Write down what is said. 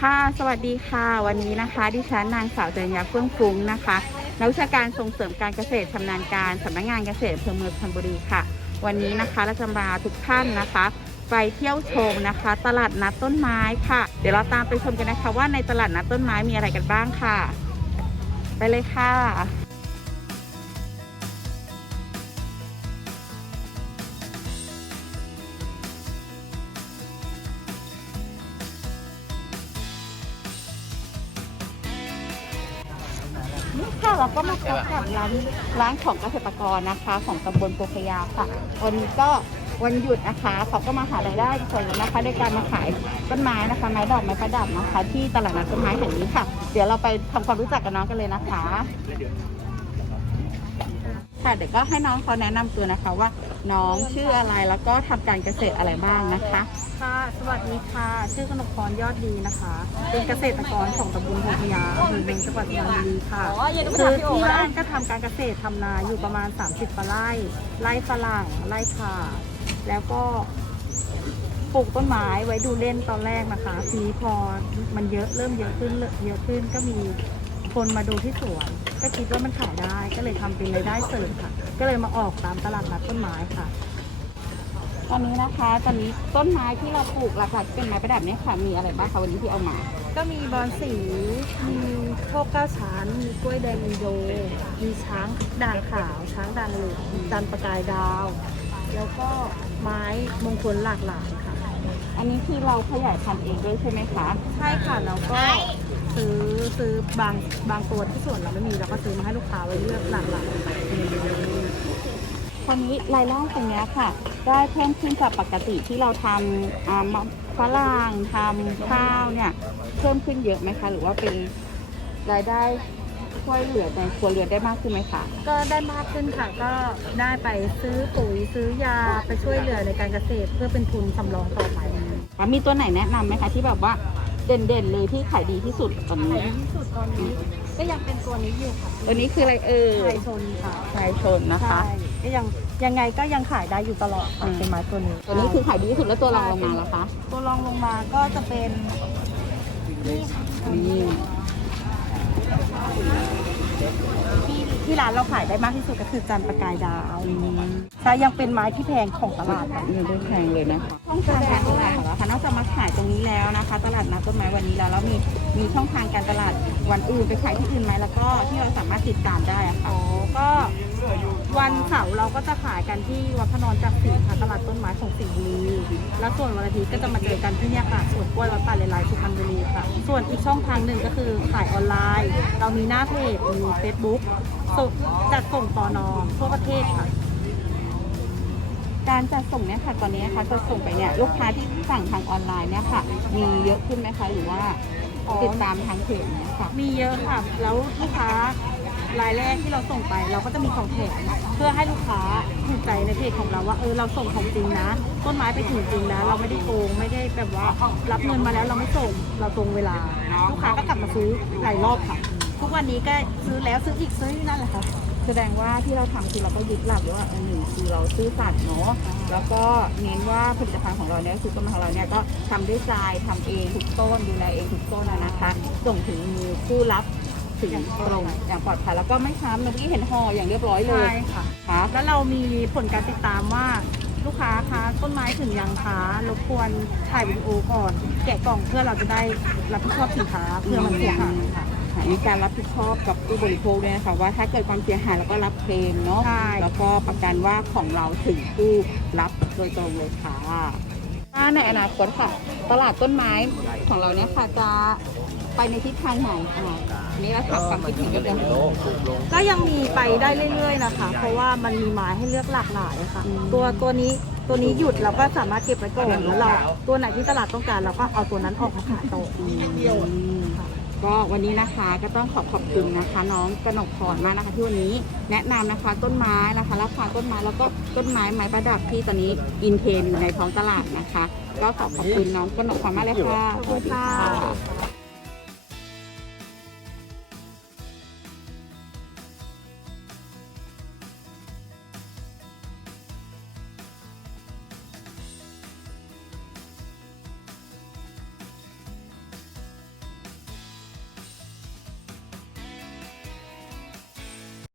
ค่ะ สวัสดีค่ะ วันนี้นะคะ ดิฉันนางสาวเจริญญาเฟื่องฟุ้งนะคะนักวิชาการส่งเสริมการเกษตรชำนาญการสำนักงานเกษตรอำเภอเมืองชลบุรีค่ะ วันนี้นะคะเราจะมาทุกท่านนะคะ ไปเที่ยวชมนะคะ ตลาดนัดต้นไม้ค่ะ เดี๋ยวเราตามไปชมกันนะคะ ว่าในตลาดนัดต้นไม้มีอะไรกันบ้างค่ะ ไปเลยค่ะ ค่ะเราก็มาพบกับร้านร้านของเกษตรกรนะคะ ของตำบลโพพยาค่ะ วันนี้ก็วันหยุดนะคะเขาก็มาหารายได้ส่วนหนึ่งนะคะด้วยการมาขายต้นไม้นะคะ ไม้ดอกไม้ประดับนะคะ ที่ตลาดนัดต้นไม้แห่งนี้ค่ะ เดี๋ยวเราไปทำความรู้จักกับน้องกันเลยนะคะ ค่ะเดี๋ยวก็ให้น้องเขาแนะนำตัวนะคะว่าน้องชื่ออะไรแล้วก็ทำการเกษตรอะไรบ้างนะคะ ค่ะ สวัสดีค่ะ ชื่อกนกพรยอดดีนะคะ เป็นเกษตรกรของตำบลโพธิยาอำเภอเมืองจังหวัดสุพรรณบุรีค่ะคือที่บ้านก็ทำการเกษตรทำนาอยู่ประมาณ 30กว่าไร่ ไร่ฝรั่ง ไร่ข่า แล้วก็ปลูกต้นไม้ไว้ดูเล่นตอนแรกนะคะ ทีนี้พอมันเยอะเริ่มเยอะขึ้นเยอะขึ้นก็มีคนมาดูที่สวน ก็คิดว่ามันขายได้ ก็เลยทำเป็นรายได้เสริมค่ะ ก็เลยมาออกตามตลาดนัดต้นไม้ค่ะ ตอนนี้นะคะตอนนี้ต้นไม้ที่เราปลูกหลักๆเป็นไม้ประดับเนี่ยค่ะ มีอะไรบ้างคะวันนี้ที่เอามา ก็มีบอนสี มีโชคเก้าชั้น มีกล้วยแดงอินโด มีช้างด่างขาว ช้างด่างเหลืองมีจันทร์ประกายดาว แล้วก็ไม้มงคลหลากหลายค่ะ อันนี้คือเราขยายพันธุ์เองด้วยใช่ไหมคะ ใช่ค่ะแล้วก็ซื้อซื้อบางบางตัวที่ส่วนเราไม่มีเราก็ซื้อมาให้ลูกค้าไว้เลือกหลากหลายค ราวนี้รายได้ตรงเนี้ยค่ะ ได้เพิ่มขึ้นจากปกติที่เราทำอ่ามะฝรั่งทำข้าวเนี่ยเพิ่มขึ้นเยอะไหมคะ หรือว่าเป็นรายได้ช่วยเหลือในครัวเรือนได้มากขึ้นไหมคะก็ได้มากขึ้นค่ะก็ได้ไปซื้อปุ๋ยซื้อยาไปช่วยเหลือในการเกษตร เพื่อเป็นทุนสำรองต่อไปแล้วมีตัวไหนแนะนำไหมคะที่แบบว่า เด่นๆเลยที่ขายดีที่สุดตอนนี้ที่สุดตอนนี้ ก็ยังเป็นตัวนี้อยู่ค่ะตัวนี้คืออะไรเอ่ชายยชนค่ะชายชนนะคะ ใช่ก็ยังยังไงก็ยังขายได้อยู่ตลอดค่ะอืม เป็นไม้ตัวนี้ตัวนี้คือขายดีที่สุดแล้วตัวรองลงมาแล้วคะตัวรองลงมาก็จะเป็นนี่ค่ะนี่ที่ ที่ร้านเราขายได้มากที่สุดก็คือจันทร์ประกายดาวใช่ยังเป็นไม้ที่แพงของตลาดค่ะเงินได้แพงเลยนะคะช่องทางการตลาดของเราค่ะนอกจากมาขายตรงนี้แล้วนะคะ ตลาดนัดต้นไม้วันนี้แล้วแล้วมีมีช่องทางการตลาดวันอื่นไปขายที่อื่นไหมแล้วก็ที่เราสามารถติดตามได้อะค่ะก็วันเสาร์เราก็จะขายกันที่วัดพระนอนจักรีค่ะตลาดต้นไม้ของสิงห์บุรีแล้วส่วนวันอาทิตย์ก็จะมาเจอกันที่เนี่ยค่ะสวนกล้วยวัดป่าเลไลสุพรรณบุรีค่ะ ส่วนอีกช่องทางหนึ่งก็คือขายออนไลน์ เรามีหน้าเพจมี Facebook ส่งจัดส่งปอนอทั่วประเทศค่ะการจัดส่งเนี่ยค่ะตอนนี้นะคะจะส่งไปเนี่ยลูกค้าที่สั่งทางออนไลน์เนี่ยค่ะ มีเยอะขึ้นไหมคะหรือว่าติดตามทางเพจเนี่ยค่ะมีเยอะค่ะ แล้วลูกค้า รายแรกที่เราส่งไป เราก็จะมีของแถมเพื่อให้ลูกค้าถูกใจในเพจของเราว่าเออเราส่งของจริงนะ ต้นไม้ไปถึงจริงนะเราไม่ได้โกงไม่ได้แบบว่ารับเงินมาแล้วเราไม่ส่งเราตรงเวลา ลูกค้าก็กลับมาซื้อหลายรอบค่ะ ทุกวันนี้ก็ซื้อแล้วซื้ออีกซื้อนั่นแหละค่ะแสดงว่าที่เราทำคือเราก็ยึดหลักว่าเออหนึ่งคือเราซื่อสัตย์เนาะแล้วก็เน้นว่าผลิตภัณฑ์ของเราเนี่ยคือต้นไม้ของเราเนี่ยก็ทำด้วยใจทำเองทุกต้นดูแลเองทุกต้นนะคะ ส่งถึงมือผู้รับ ถึงตรงอย่างปลอดภัยแล้วก็ไม่ช้ำเมื่อกี้เห็นห่ออย่างเรียบร้อยเลยใช่ค่ะ ค่ะแล้วเรามีผลการติดตามว่าลูกค้าคะต้นไม้ถึงยังคะรบกวนถ่ายวิดีโอก่อน แกะกล่องเพื่อเราจะได้รับผิดชอบสินค้าเพื่อมันเสียหายค่ะ ค่ะมีการรับผิดชอบกับผู้บริโภคด้วยนะคะว่าถ้าเกิดความเสียหายแล้วก็รับเคลมเนาะใช่ แล้วก็ประกันว่าของเราถึงผู้รับโดยตรงเลยค่ะถ้าในอนาคตค่ะ ตลาดต้นไม้ของเราเนี่ยค่ะจะ ไปในทิศทางไหนอะนี่เราถามความคิดเห็นกันเลยก็ยังมีไปได้เรื่อยๆนะคะ เพราะว่ามันมีไม้ให้เลือกหลากหลายค่ะ ตัวตัวนี้ตัวนี้หยุดเราก็สามารถเก็บไว้ก่อนแล้วเราตัวไหนที่ตลาดต้องการเราก็เอาตัวนั้นออกมาขายต่ออืมก็วันนี้นะคะก็ต้องขอขอบคุณนะคะ น้องกนกพรมากนะคะที่วันนี้แนะนำนะคะต้นไม้นะคะราคาต้นไม้แล้วก็ต้นไม้ไม้ประดับที่ตอนนี้อินเทรนด์อยู่ในท้องตลาดนะคะ ก็ขอขอบคุณน้องกนกพรมากเลยค่ะ ขอบคุณค่ะ